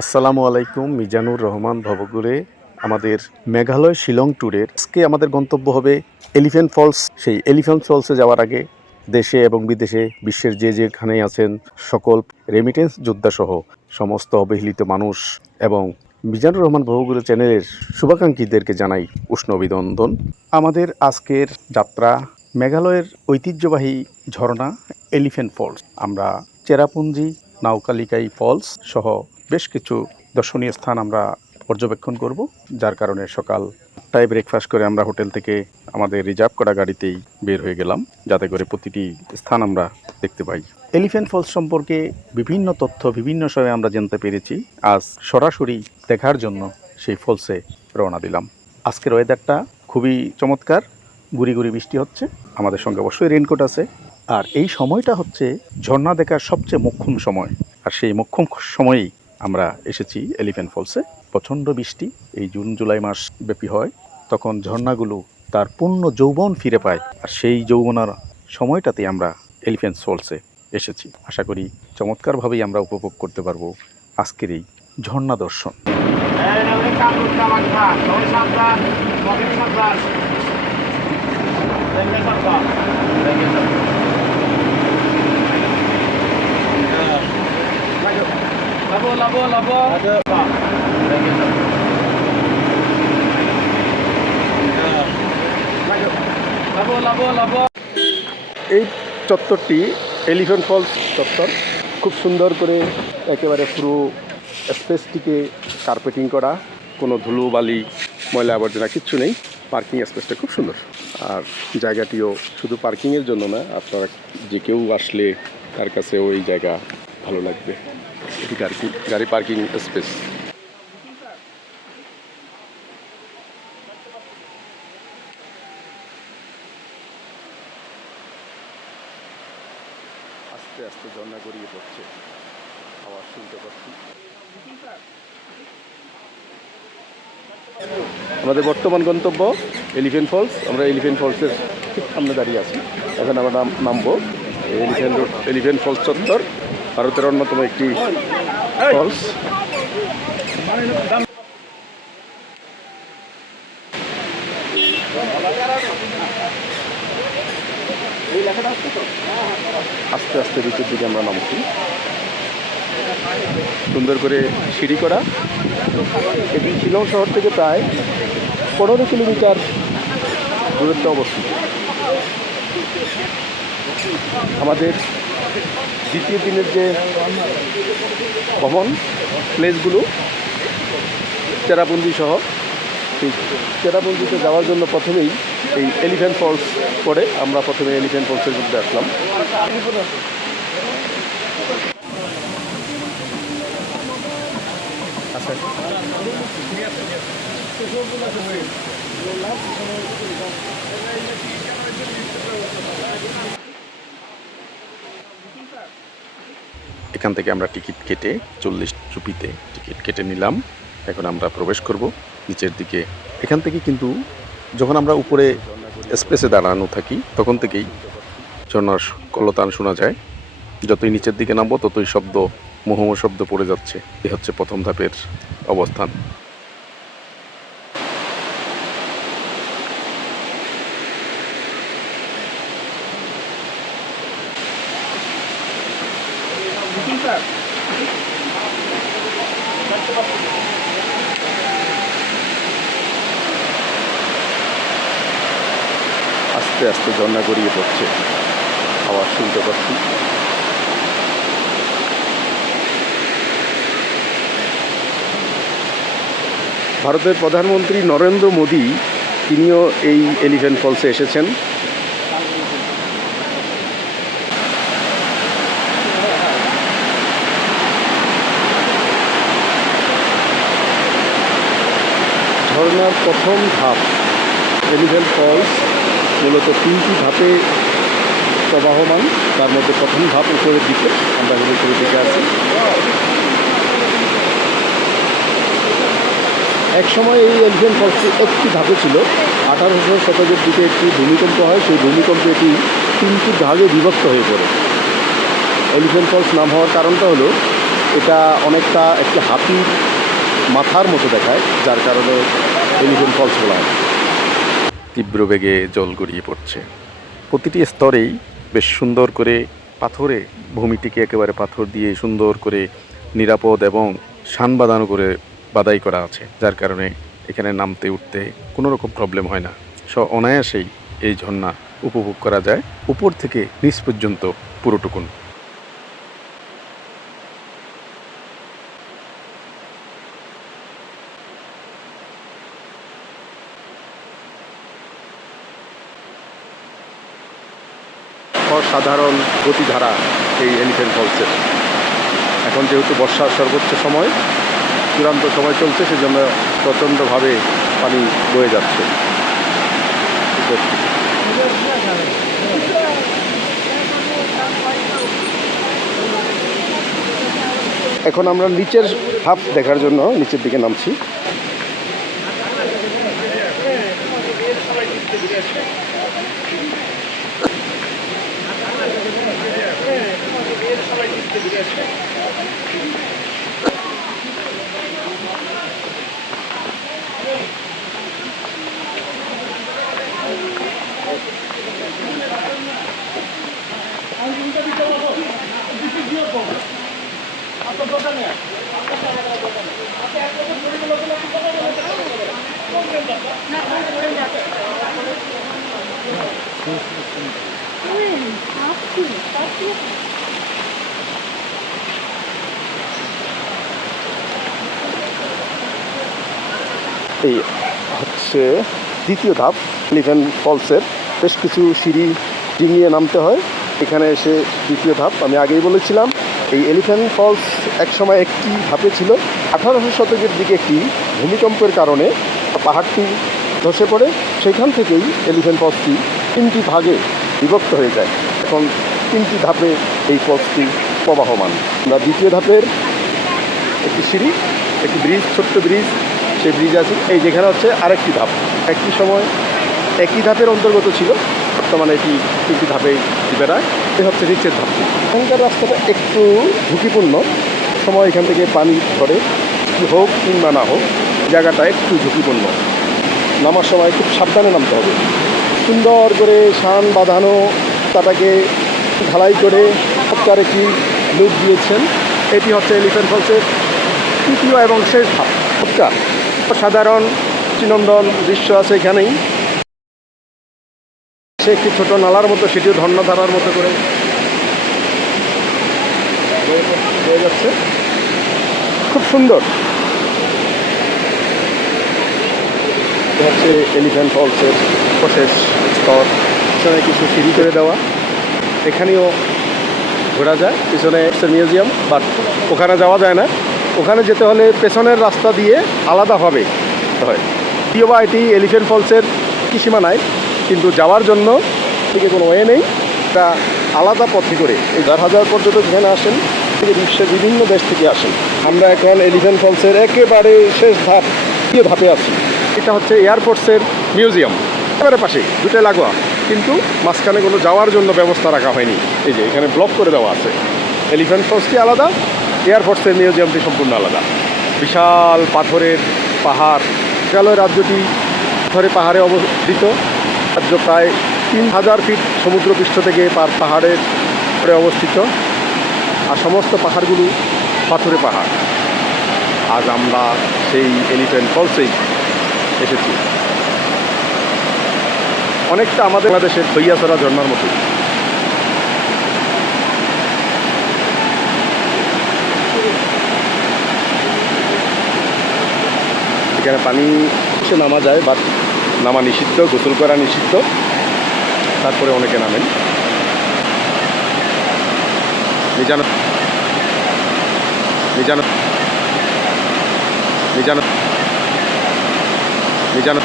আসসালামু আলাইকুম। মিজানুর রহমান ভবঘুরে আমাদের মেঘালয় শিলং ট্যুরের আজকে আমাদের গন্তব্য হবে এলিফ্যান্ট ফলস। সেই এলিফ্যান্ট ফলসে যাওয়ার আগে দেশে এবং বিদেশে বিশ্বের যে যেখানেই আছেন সকল রেমিটেন্স যোদ্ধাসহ সমস্ত অবহেলিত মানুষ এবং মিজানুর রহমান ভবঘুরে চ্যানেলের শুভাকাঙ্ক্ষীদেরকে জানাই উষ্ণ অভিনন্দন। আমাদের আজকের যাত্রা মেঘালয়ের ঐতিহ্যবাহী ঝর্ণা এলিফ্যান্ট ফলস। আমরা চেরাপুঞ্জি, নাউকালিকাই ফলস সহ বেশ কিছু দর্শনীয় স্থান আমরা পর্যবেক্ষণ করব, যার কারণে সকাল 8টায় ব্রেকফাস্ট করে আমরা হোটেল থেকে আমাদের রিজার্ভ করা গাড়িতেই বের হয়ে গেলাম, যাতে করে প্রতিটি স্থান আমরা দেখতে পাই। এলিফ্যান্ট ফলস সম্পর্কে বিভিন্ন তথ্য বিভিন্ন সময়ে আমরা জানতে পেরেছি। আজ সরাসরি দেখার জন্য সেই ফলসে রওনা দিলাম। আজকের ওয়েদারটা খুবই চমৎকার, গুড়ি গুড়ি বৃষ্টি হচ্ছে। আমাদের সঙ্গে অবশ্যই রেইনকোট আছে। আর এই সময়টা হচ্ছে ঝর্ণা দেখার সবচেয়ে মোক্ষম সময়। আর সেই মোক্ষম সময়েই আমরা এসেছি এলিফ্যান্ট ফলসে। প্রচণ্ড বৃষ্টি এই জুন জুলাই মাস ব্যাপী হয়, তখন ঝর্ণাগুলো তার পূর্ণ যৌবন ফিরে পায়। আর সেই যৌবনার সময়টাতে আমরা এলিফ্যান্ট ফলসে এসেছি। আশা করি চমৎকারভাবেই আমরা উপভোগ করতে পারবো আজকের এই ঝর্ণা দর্শন। এই চত্বরটি এলিফ্যান্ট ফলস চত্বর। খুব সুন্দর করে একেবারে পুরো স্পেসটিকে কার্পেটিং করা, কোনো ধুলো বালি ময়লা আবর্জনা কিচ্ছু নেই। পার্কিং স্পেসটা খুব সুন্দর। আর জায়গাটিও শুধু পার্কিংয়ের জন্য না, আপনারা যে কেউ আসলে তার কাছে ওই জায়গা ভালো লাগবে। এটি গাড়ি পার্কিং স্পেস। আস্তে আস্তে ঝর্ণা গড়িয়ে পড়ছে, আওয়াজ শুনতে পাচ্ছি। আমাদের বর্তমান গন্তব্য এলিফ্যান্ট ফলস। আমরা এলিফ্যান্ট ফলসের ঠিক সামনে দাঁড়িয়ে আছি। এখন আমরা নামবো এলিফ্যান্ট ফলস চত্বর, ভারতের অন্যতম একটি ফলস। আস্তে আস্তে নিচের দিকে আমরা নামছি। সুন্দর করে সিঁড়ি করা। এটি শিলং শহর থেকে প্রায় 15 কিলোমিটার দূরত্বে অবস্থিত। আমাদের দ্বিতীয় দিনের যে ভ্রমণ প্লেসগুলো চেরাপুঞ্জি সহ, সেই চেরাপুঞ্জিতে যাওয়ার জন্য প্রথমেই এই এলিফ্যান্ট ফলস পরে আমরা প্রথমে এলিফ্যান্ট ফলসের মধ্যে আসলাম। এখান থেকে আমরা টিকিট কেটে 40 রুপিতে টিকিট কেটে নিলাম। এখন আমরা প্রবেশ করব নিচের দিকে। এখান থেকে কিন্তু যখন আমরা উপরে স্পেসে দাঁড়ানো থাকি তখন থেকেই ঝর্ণার কলতান শোনা যায়। যতই নিচের দিকে নামবো ততই মুহুর্মুহু শব্দ পড়ে যাচ্ছে। এই হচ্ছে প্রথম ধাপের অবস্থান। আস্তে আস্তে ঝর্ণা গড়িয়ে পড়ছে, আওয়াজ শুনতে পাচ্ছি। ভারতের প্রধানমন্ত্রী নরেন্দ্র মোদী তিনিও এই এলিফ্যান্ট ফলসে এসেছেন। ঝর্ণার প্রথম ধাপ এলিফ্যান্ট ফলস মূলত 3টি ধাপে প্রবাহমান। তার মধ্যে প্রথম ধাপ উপরের দিকে, আমরা উপরের দিকে আছি। এক সময় এই এলিফ্যান্ট ফলসটি একটি ধাপে ছিল। 1800 শতকের দিকে একটি ভূমিকম্প হয়, সেই ভূমিকম্পে এটি 3টি ভাগে বিভক্ত হয়ে পড়ে। এলিফ্যান্ট ফলস নাম হওয়ার কারণটা হলো এটা অনেকটা একটি হাতির মাথার মতো দেখায়, যার কারণে এলিফ্যান্ট ফলস বলা হয়। তীব্র বেগে জল গড়িয়ে পড়ছে। প্রতিটি স্তরেই বেশ সুন্দর করে পাথরে ভূমিটিকে একেবারে পাথর দিয়ে সুন্দর করে নিরাপদ এবং শান বাঁধানো করে বাদাই করা আছে, যার কারণে এখানে নামতে উঠতে কোনো রকম প্রবলেম হয় না। অনায়াসেই এই ঝর্ণা উপভোগ করা যায় উপর থেকে নিচ পর্যন্ত পুরোটুকুন। অসাধারণ গতিধারা এই এলিফ্যান্ট ফলসের। এখন যেহেতু বর্ষার সর্বোচ্চ সময়, চূড়ান্ত সময় চলছে, সেজন্য প্রচণ্ডভাবে পানি বয়ে যাচ্ছে। এখন আমরা নিচের ধাপ দেখার জন্য নিচের দিকে নামছি। এই হচ্ছে দ্বিতীয় ধাপ এলিফ্যান্ট ফলসের। বেশ কিছু সিঁড়ি ডিঙিয়ে নামতে হয় এখানে এসে। দ্বিতীয় ধাপ আমি আগেই বলেছিলাম, এই এলিফ্যান্ট ফলস একসময় একটি ধাপে ছিল। 1800 শতকের দিকে একটি ভূমিকম্পের কারণে পাহাড়টি ধসে পড়ে। সেখান থেকেই এলিফ্যান্ট ফলসটি 3টি ভাগে বিভক্ত হয়ে যায়। এখন 3টি ধাপে এই ফলসটি প্রবাহমান। আমরা দ্বিতীয় ধাপের একটি সিঁড়ি, একটি ব্রিজ, ছোট্ট ব্রিজ, সেই ব্রিজ আছে। এই যেখানে হচ্ছে আরেকটি ধাপ, একটি সময় একই ধাপের অন্তর্গত ছিল, বর্তমানে এটি 3টি ধাপে বেড়ায়। এই হচ্ছে নিচের ধাপটি। এখানকার রাস্তাটা একটু ঝুঁকিপূর্ণ, সময় এখান থেকে পানি ধরে হোক কিংবা না হোক, জায়গাটা একটু ঝুঁকিপূর্ণ। নামার সময় খুব সাবধানে নামতে হবে। সুন্দর করে শান বাঁধানো তাটাকে ঢালাই করে চমৎকার একটি লুক দিয়েছেন। এটি হচ্ছে এলিফ্যান্ট ফলসের তৃতীয় এবং শেষ ধাপ। চমৎকার সাধারণ চিনন্দন দৃশ্য আছে এখানেই। সে একটি ছোট নালার মতো, সেটিও ঝর্ণাধারার মতো করে হয়ে যাচ্ছে, খুব সুন্দর। হচ্ছে এলিফ্যান্ট ফলসের শেষ স্তর। পিছনে কিছু সিঁড়ি করে দেওয়া, এখানেও ঘোরা যায়। পিছনে মিউজিয়াম, বাট ওখানে যাওয়া যায় না। ওখানে যেতে হলে পেছনের রাস্তা দিয়ে আলাদাভাবে হয়। যদিও বা এটি এলিফ্যান্ট ফলসের কি সীমানায়, কিন্তু যাওয়ার জন্য থেকে কোনো ওয়ে নেই। এটা আলাদা পথে করে এই 1000 পর্যটক এখানে আসেন, বিশ্বের বিভিন্ন দেশ থেকে আসেন। আমরা এখন এলিফ্যান্ট ফলসের একেবারে শেষ ধাপ, দ্বিতীয় ধাপে আছি। এটা হচ্ছে এয়ারফোর্সের মিউজিয়াম, একেবারে পাশে, দুটোই লাগোয়া, কিন্তু মাঝখানে কোনো যাওয়ার জন্য ব্যবস্থা রাখা হয়নি। এই যে এখানে ব্লক করে দেওয়া আছে। এলিফ্যান্ট ফলসটি আলাদা, এয়ারফোর্সের মিউজিয়ামটি সম্পূর্ণ আলাদা। বিশাল পাথরের পাহাড়। মেঘালয় রাজ্যটি পাহাড়ে অবস্থিত। রাজ্য প্রায় 3000 ফিট সমুদ্রপৃষ্ঠ থেকে পাহাড়ের উপরে অবস্থিত, আর সমস্ত পাহাড়গুলো পাথুরে পাহাড়। আজ আমরা সেই এলিফ্যান্ট ফলসেই এসেছি। অনেকটা আমাদের বাংলাদেশের খৈয়াছড়া ঝর্ণার মতো। এখানে পানি সে নামা যায়, বাট নামা নিষিদ্ধ, গোসল করা নিষিদ্ধ। তারপরে অনেকে নামেন। নিজানো নিজানো নিজানো নিজানো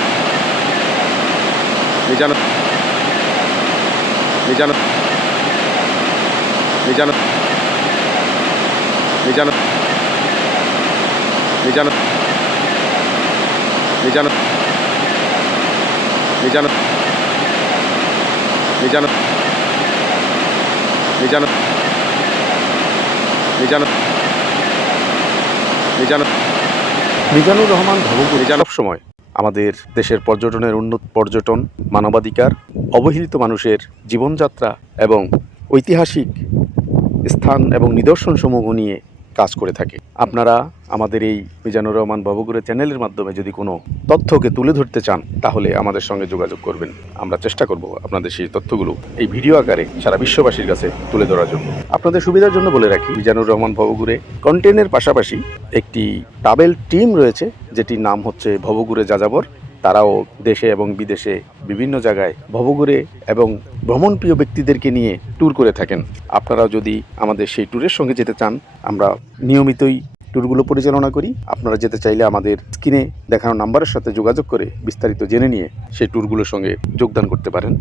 নিজানো নিজানো নিজানো নিজানো নিজানো নিজানো নিজানো নিজানো নিজানো নিজানো মিজানুর রহমান ভবঘুরে সব সময় আমাদের দেশের পর্যটনের উন্নত পর্যটন, মানবাধিকার, অবহেলিত মানুষের জীবনযাত্রা এবং ঐতিহাসিক স্থান এবং নিদর্শনসমূহ নিয়ে কাজ করে থাকে। আপনারা আমাদের এই মিজানুর রহমান ভবঘুরে চ্যানেলের মাধ্যমে যদি কোনো তথ্যকে তুলে ধরতে চান তাহলে আমাদের সঙ্গে যোগাযোগ করবেন। আমরা চেষ্টা করব আপনাদের সেই তথ্যগুলো এই ভিডিও আকারে সারা বিশ্ববাসীর কাছে তুলে ধরার জন্য। আপনাদের সুবিধার জন্য বলে রাখি, মিজানুর রহমান ভবঘুরে কন্টেন্টের পাশাপাশি একটি ট্রাভেল টিম রয়েছে যেটির নাম হচ্ছে ভবঘুরে যাযাবর। তারাও দেশে এবং বিদেশে বিভিন্ন জায়গায় ভবঘুরে এবং ভ্রমণপ্রিয় ব্যক্তিদেরকে নিয়ে ট্যুর করে থাকেন। আপনারাও যদি আমাদের সেই ট্যুরের সঙ্গে যেতে চান, আমরা নিয়মিতই ট্যুরগুলো পরিচালনা করি। আপনারা যেতে চাইলে আমাদের স্ক্রিনে দেখানো নাম্বারের সাথে যোগাযোগ করে বিস্তারিত জেনে নিয়ে সেই ট্যুরগুলোর সঙ্গে যোগদান করতে পারেন।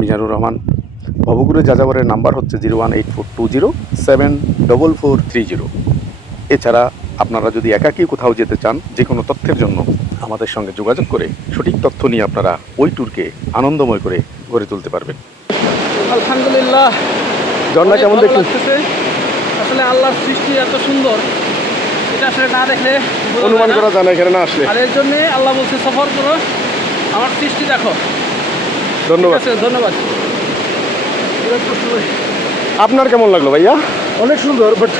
মিজানুর রহমান ভবঘুরে যাযাবরের নাম্বার হচ্ছে 018420744430। এছাড়া আপনারা যদি একাকী কোথাও যেতে চান, যে কোনো তথ্যের জন্য আমাদের সঙ্গে যোগাযোগ করে সঠিক তথ্য নিয়ে আপনারা ওই ট্যুরকে আনন্দময় করে গড়ে তুলতে পারবেন। আলহামদুলিল্লাহ, ঝর্ণা কেমন ভালো দেখলেন? লাগতেছে। আসলে আল্লাহর সৃষ্টি এত সুন্দর, এটা আসলে না দেখলে বোঝা অনুমান যায় না। করা যায় না এখানে না আসলে। আর এর জন্যে আল্লাহ বলছে সফর করো, আমার সৃষ্টি দেখো। ঠিক ধন্যবাদ। আছে, ধন্যবাদ। আপনার কেমন লাগলো ভাইয়া? অনেক সুন্দর, বাট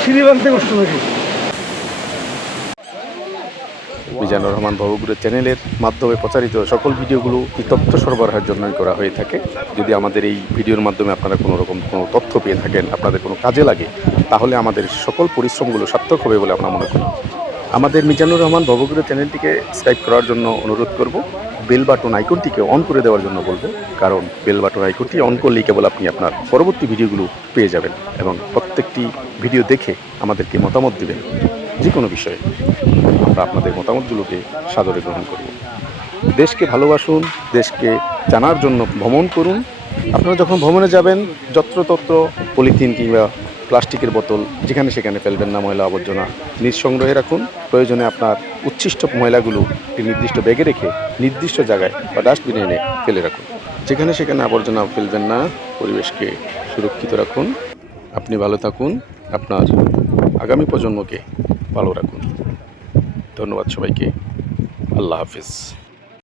সিঁড়ি ভাঙতে কষ্ট নাকি। মিজানুর রহমান ভবঘুরে চ্যানেলের মাধ্যমে প্রচারিত সকল ভিডিওগুলো এই তথ্য সরবরাহের জন্যই করা হয়ে থাকে। যদি আমাদের এই ভিডিওর মাধ্যমে আপনারা কোনো রকম কোনো তথ্য পেয়ে থাকেন, আপনাদের কোনো কাজে লাগে, তাহলে আমাদের সকল পরিশ্রমগুলো সার্থক হবে বলে আমরা মনে করি। আমাদের মিজানুর রহমান ভবঘুরে চ্যানেলটিকে সাবস্ক্রাইব করার জন্য অনুরোধ করব। বেল বাটন আইকনটিকে অন করে দেওয়ার জন্য বলবো, কারণ বেল বাটন আইকনটি অন করলেই কেবল আপনি আপনার পরবর্তী ভিডিওগুলো পেয়ে যাবেন এবং প্রত্যেকটি ভিডিও দেখে আমাদেরকে মতামত দিবেন। যে কোনো বিষয়ে আমরা আপনাদের মতামতগুলোকে সাদরে গ্রহণ করব। দেশকে ভালোবাসুন, দেশকে জানার জন্য ভ্রমণ করুন। আপনারা যখন ভ্রমণে যাবেন, যত্রতত্র পলিথিন কিংবা প্লাস্টিকের বোতল যেখানে সেখানে ফেলবেন না। ময়লা আবর্জনা নিজ সংগ্রহে রাখুন। প্রয়োজনে আপনার উচ্ছিষ্ট ময়লাগুলো একটি নির্দিষ্ট ব্যাগে রেখে নির্দিষ্ট জায়গায় বা ডাস্টবিনে এনে ফেলে রাখুন। যেখানে সেখানে আবর্জনা ফেলবেন না। পরিবেশকে সুরক্ষিত রাখুন। আপনি ভালো থাকুন, আপনার আগামী প্রজন্মকে ভালো রাখুন। ধন্যবাদ সবাইকে। আল্লাহ হাফিজ।